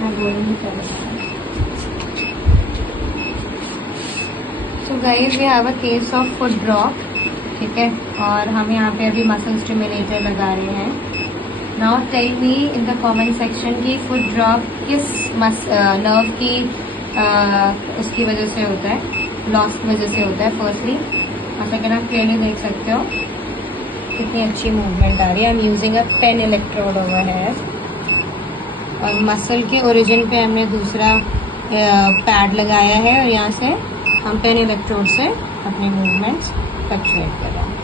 मैं बोलूँगी क्या। So guys we have a case of foot drop, ठीक है, और हम यहाँ पे अभी मसल स्टिमुलेटर लगा रहे हैं। Now tell me in the comment section कि फुट ड्रॉप किस नर्व की उसकी वजह से होता है, लॉस की वजह से होता है। फर्स्टली अगर आप क्लियरली देख सकते हो कितनी अच्छी मूवमेंट आ रही है। I am using a pen electrode over है, और मसल के ओरिजिन पे हमने दूसरा पैड लगाया है, और यहाँ से हम पेन इलेक्ट्रोड से अपनी मूवमेंट्स फ्लक्चुएट कर रहे हैं।